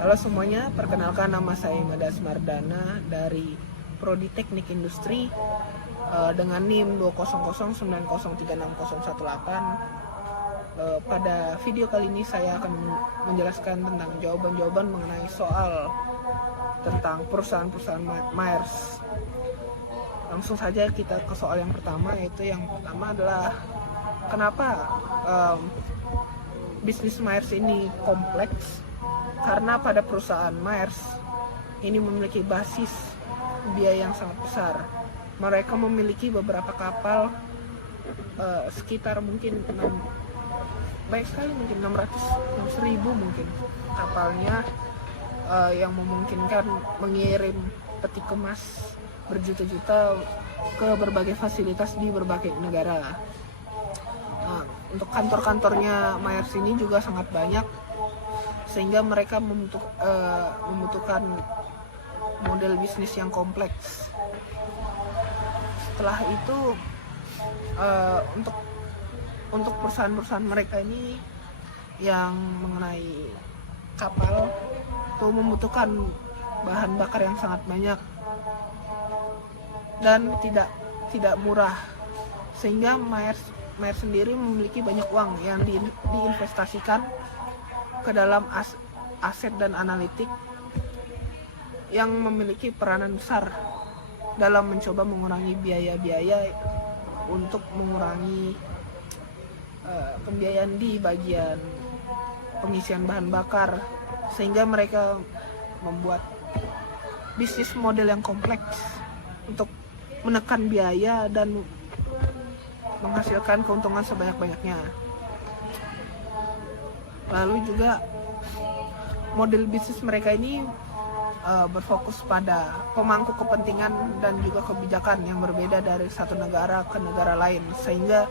Halo semuanya, perkenalkan nama saya Madas Mardana dari Prodi Teknik Industri dengan NIM 20090360118. Pada video kali ini saya akan menjelaskan tentang jawaban-jawaban mengenai soal tentang perusahaan-perusahaan Myers. Langsung saja kita ke soal yang pertama, yaitu yang pertama adalah kenapa bisnis Myers ini kompleks. Karena pada perusahaan Myers ini memiliki basis biaya yang sangat besar. Mereka memiliki beberapa kapal, sekitar mungkin 600 mungkin kapalnya, yang memungkinkan mengirim peti kemas berjuta-juta ke berbagai fasilitas di berbagai negara. Untuk kantor-kantornya Myers ini juga sangat banyak, sehingga mereka membutuhkan model bisnis yang kompleks. Setelah itu untuk perusahaan-perusahaan mereka ini yang mengenai kapal itu membutuhkan bahan bakar yang sangat banyak dan tidak murah, sehingga Myers sendiri memiliki banyak uang yang diinvestasikan ke dalam aset dan analitik yang memiliki peranan besar dalam mencoba mengurangi biaya-biaya untuk mengurangi pembiayaan di bagian pengisian bahan bakar, sehingga mereka membuat bisnis model yang kompleks untuk menekan biaya dan menghasilkan keuntungan sebanyak-banyaknya. Lalu juga model bisnis mereka ini berfokus pada pemangku kepentingan dan juga kebijakan yang berbeda dari satu negara ke negara lain, sehingga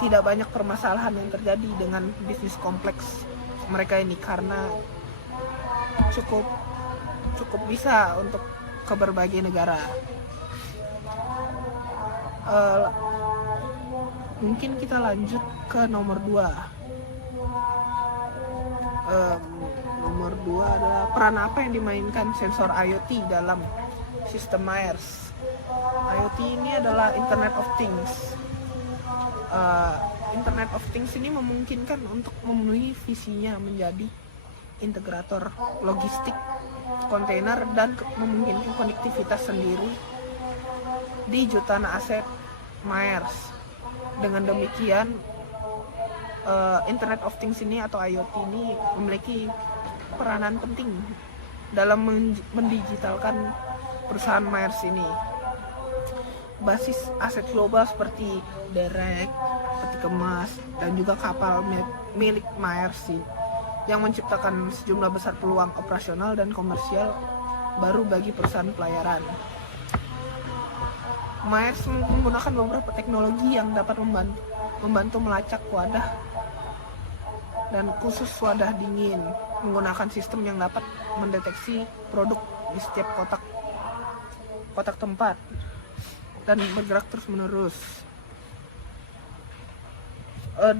tidak banyak permasalahan yang terjadi dengan bisnis kompleks mereka ini, karena cukup bisa untuk ke berbagai negara. Mungkin kita lanjut ke nomor 2. Nomor 2 adalah peran apa yang dimainkan sensor IoT dalam sistem Myers. IoT ini adalah Internet of Things. Internet of Things ini memungkinkan untuk memenuhi visinya menjadi integrator logistik kontainer dan memungkinkan konektivitas sendiri di jutaan aset Myers. Dengan demikian, Internet of Things ini atau IoT ini memiliki peranan penting dalam mendigitalkan perusahaan Myers ini. Basis aset global seperti derek, peti kemas, dan juga kapal milik Myers yang menciptakan sejumlah besar peluang operasional dan komersial baru bagi perusahaan pelayaran. Myers menggunakan beberapa teknologi yang dapat membantu melacak wadah dan khusus wadah dingin, menggunakan sistem yang dapat mendeteksi produk di setiap kotak tempat dan bergerak terus-menerus.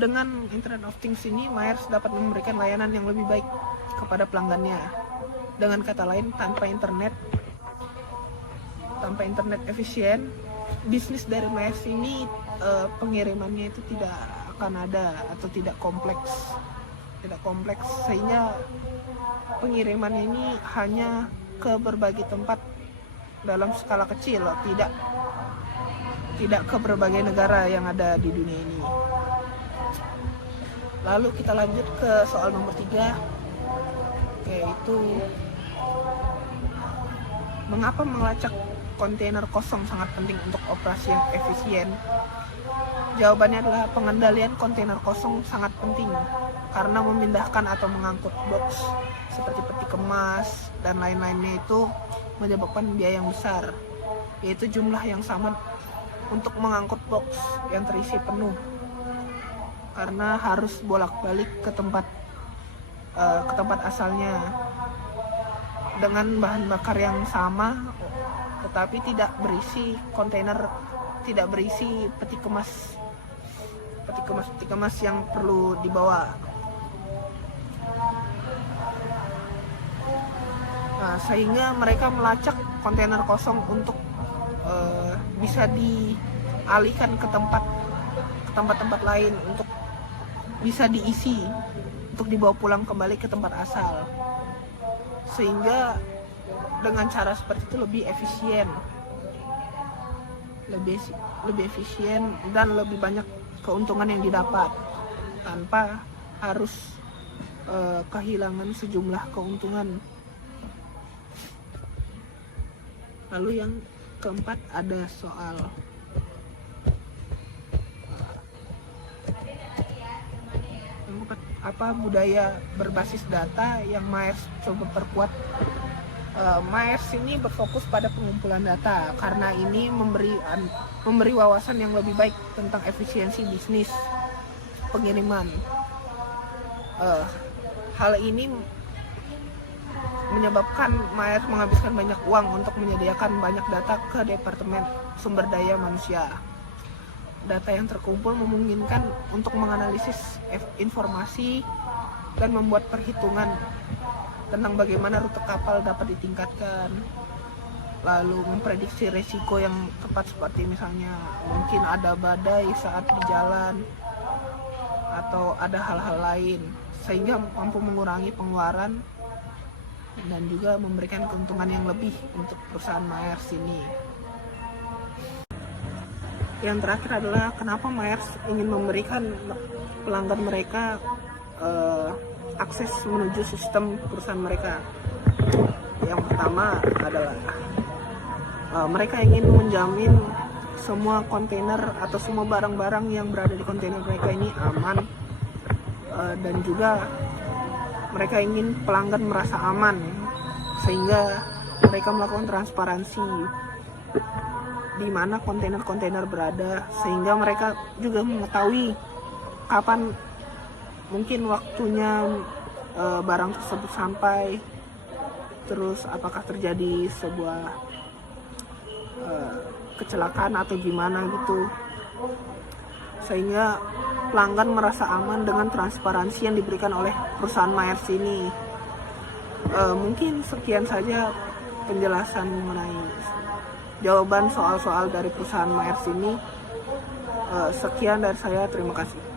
Dengan Internet of Things ini, Myers dapat memberikan layanan yang lebih baik kepada pelanggannya. Dengan kata lain, tanpa internet efisien, bisnis dari Myers ini pengirimannya itu tidak akan ada atau tidak kompleks, sehingga pengiriman ini hanya ke berbagai tempat dalam skala kecil, tidak ke berbagai negara yang ada di dunia ini. Lalu kita lanjut ke soal nomor 3, yaitu mengapa melacak kontainer kosong sangat penting untuk operasi yang efisien. Jawabannya adalah pengendalian kontainer kosong sangat penting karena memindahkan atau mengangkut box seperti peti kemas dan lain-lainnya itu menyebabkan biaya yang besar, yaitu jumlah yang sama untuk mengangkut box yang terisi penuh, karena harus bolak-balik ke tempat asalnya dengan bahan bakar yang sama, tetapi tidak berisi peti kemas yang perlu dibawa. sehingga mereka melacak kontainer kosong untuk bisa dialihkan ke tempat-tempat lain untuk bisa diisi untuk dibawa pulang kembali ke tempat asal, sehingga dengan cara seperti itu lebih efisien dan lebih banyak keuntungan yang didapat tanpa harus kehilangan sejumlah keuntungan. Lalu yang keempat ada soal budaya berbasis data yang Myers coba perkuat. Myers ini berfokus pada pengumpulan data karena ini memberi wawasan yang lebih baik tentang efisiensi bisnis pengiriman. Hal ini menyebabkan Myers menghabiskan banyak uang untuk menyediakan banyak data ke Departemen Sumber Daya Manusia. Data yang terkumpul memungkinkan untuk menganalisis informasi dan membuat perhitungan tentang bagaimana rute kapal dapat ditingkatkan, lalu memprediksi resiko yang tepat seperti misalnya mungkin ada badai saat di jalan atau ada hal-hal lain, sehingga mampu mengurangi pengeluaran dan juga memberikan keuntungan yang lebih untuk perusahaan Myers ini. Yang terakhir adalah kenapa Myers ingin memberikan pelanggan mereka akses menuju sistem perusahaan mereka. Yang pertama adalah mereka ingin menjamin semua kontainer atau semua barang-barang yang berada di kontainer mereka ini aman, dan juga mereka ingin pelanggan merasa aman, sehingga mereka melakukan transparansi di mana kontainer-kontainer berada, sehingga mereka juga mengetahui kapan mungkin waktunya barang tersebut sampai, terus apakah terjadi sebuah kecelakaan atau gimana gitu, sehingga pelanggan merasa aman dengan transparansi yang diberikan oleh perusahaan Myers ini. Mungkin sekian saja penjelasan mengenai jawaban soal-soal dari perusahaan Myers ini. Sekian dari saya, terima kasih.